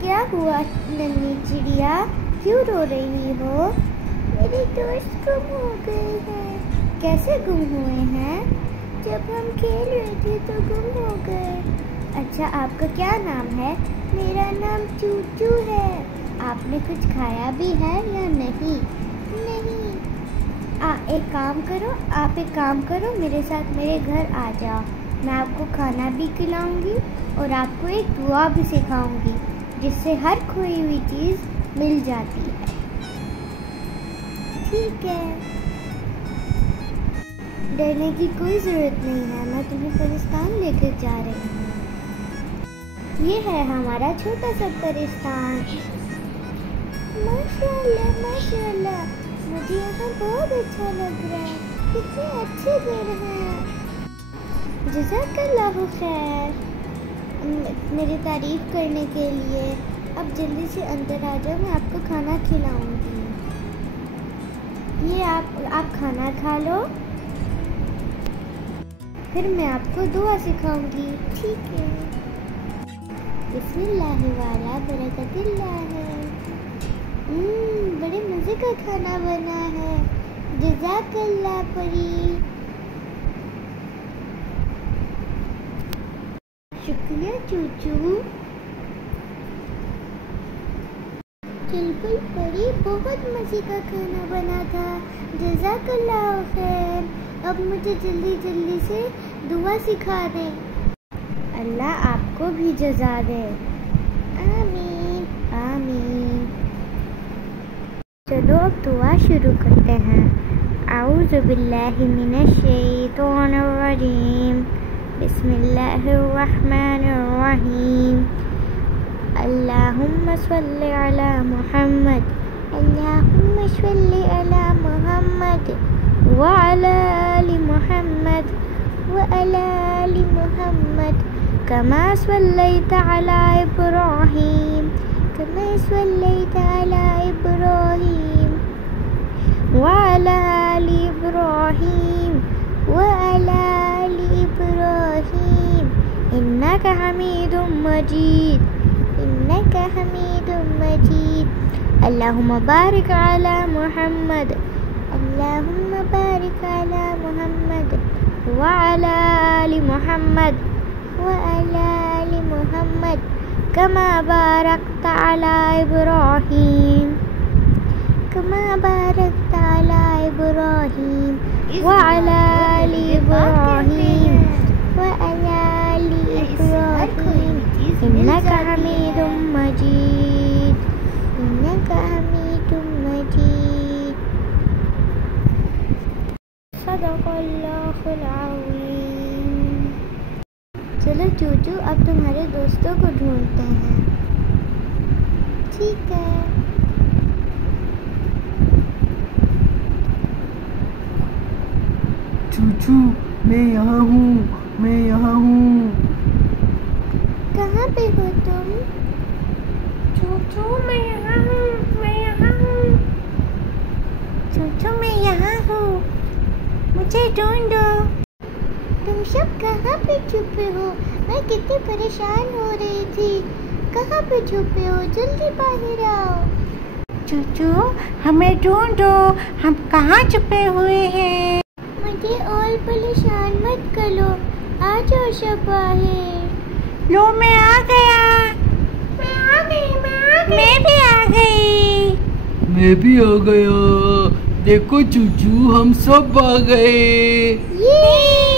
क्या हुआ नन्ही चिड़िया, क्यों रो रही हो? मेरे दोस्त गुम हो गए हैं। कैसे गुम हुए हैं? जब हम खेल रहे थे तो गुम हो गए। अच्छा, आपका क्या नाम है? मेरा नाम चूचू है। आपने कुछ खाया भी है या नहीं? नहीं। आप एक काम करो, मेरे साथ मेरे घर आ जाओ। मैं आपको खाना भी खिलाऊंगी और आपको एक दुआ भी सिखाऊंगी, जिससे हर खोई हुई चीज़ मिल जाती है। ठीक है, डरने की कोई ज़रूरत नहीं है। मैं तुम्हें कब्रिस्तान लेकर जा रही हूँ। ये है हमारा छोटा सा कब्रिस्तान। माशाल्लाह माशाल्लाह, मुझे यहाँ बहुत अच्छा लग रहा है। कितने अच्छे घर हैं। जज़ाकल्लाहु खैर मेरी तारीफ करने के लिए। अब जल्दी से अंदर आ जाओ, मैं आपको खाना खिलाऊंगी। ये आप खाना खा लो, फिर मैं आपको दुआ सिखाऊंगी। ठीक है। बिस्मिल्लाह वाला बरकतिल्लाह है। बड़े मज़े का खाना बना है। जज़ाकल्लाह परी। शुक्रिया चूचू। बिल्कुल परी, बहुत मज़े का खाना बना था। जज़ाकल्लाह खैर। अब मुझे जल्दी जल्दी से दुआ सिखा दें। अल्लाह आपको भी जज़ा दे। आमीन आमीन। चलो अब दुआ शुरू करते हैं। आऊज़ु बिल्लाहि मिनश शैतानिर रजीम। बिस्मिल्लाहिर रहमानिर रहीम। अल्लाहुम्मा सल्लि अला मुहम्मद। अल्लाहुम्मा सल्लि अला मुहम्मद व अला आलि मुहम्मद व अला आलि मुहम्मद कमा सल्लैता अला इब्राहीम कमा सल्लैता अला इब्राहीम व अला आलि इब्राहीम व अला आलि इब्राहीम इन्नका हमीदुम मजीद इन्नका हमीदुम मजीद। अल्लाहुम्मा बारिक अला मुहम्मद। अल्लाहुम्मा बारिक अला मुहम्मद व अला आलि मुहम्मद व अला आलि मुहम्मद कमा बारकता अला इब्राहीम कमा बारकता अला इब्राहीम व अला आलि इब्राहीम व अला आलि इब्राहीम इन्नका हमीदुम मजीद इन्नका हमीदुम मजीद। सदक़ल्लाहुल अज़ीम। चलो चूचू, अब तुम्हारे दोस्तों को ढूंढते हैं। ठीक है। चूचू, मैं यहाँ हूँ, मैं यहाँ हूँ। कहाँ पे हो तुम? चूचू, मैं यहाँ हूँ, मैं यहाँ हूँ। चूचू, मैं यहाँ हूँ, मुझे ढूंढो। तुम सब कहाँ पे छुपे हो? मैं कितनी परेशान हो रही थी। कहाँ पे छुपे हो? जल्दी बाहर आओ। चूचू, हमें ढूंढो, हम कहाँ छुपे हुए हैं। मुझे और परेशान मत करो, आ जाओ सब बाहर। लो, मैं आ गया। मैं आ गई। मैं भी आ गई। मैं भी आ गया। देखो चूचू, हम सब आ गए। ये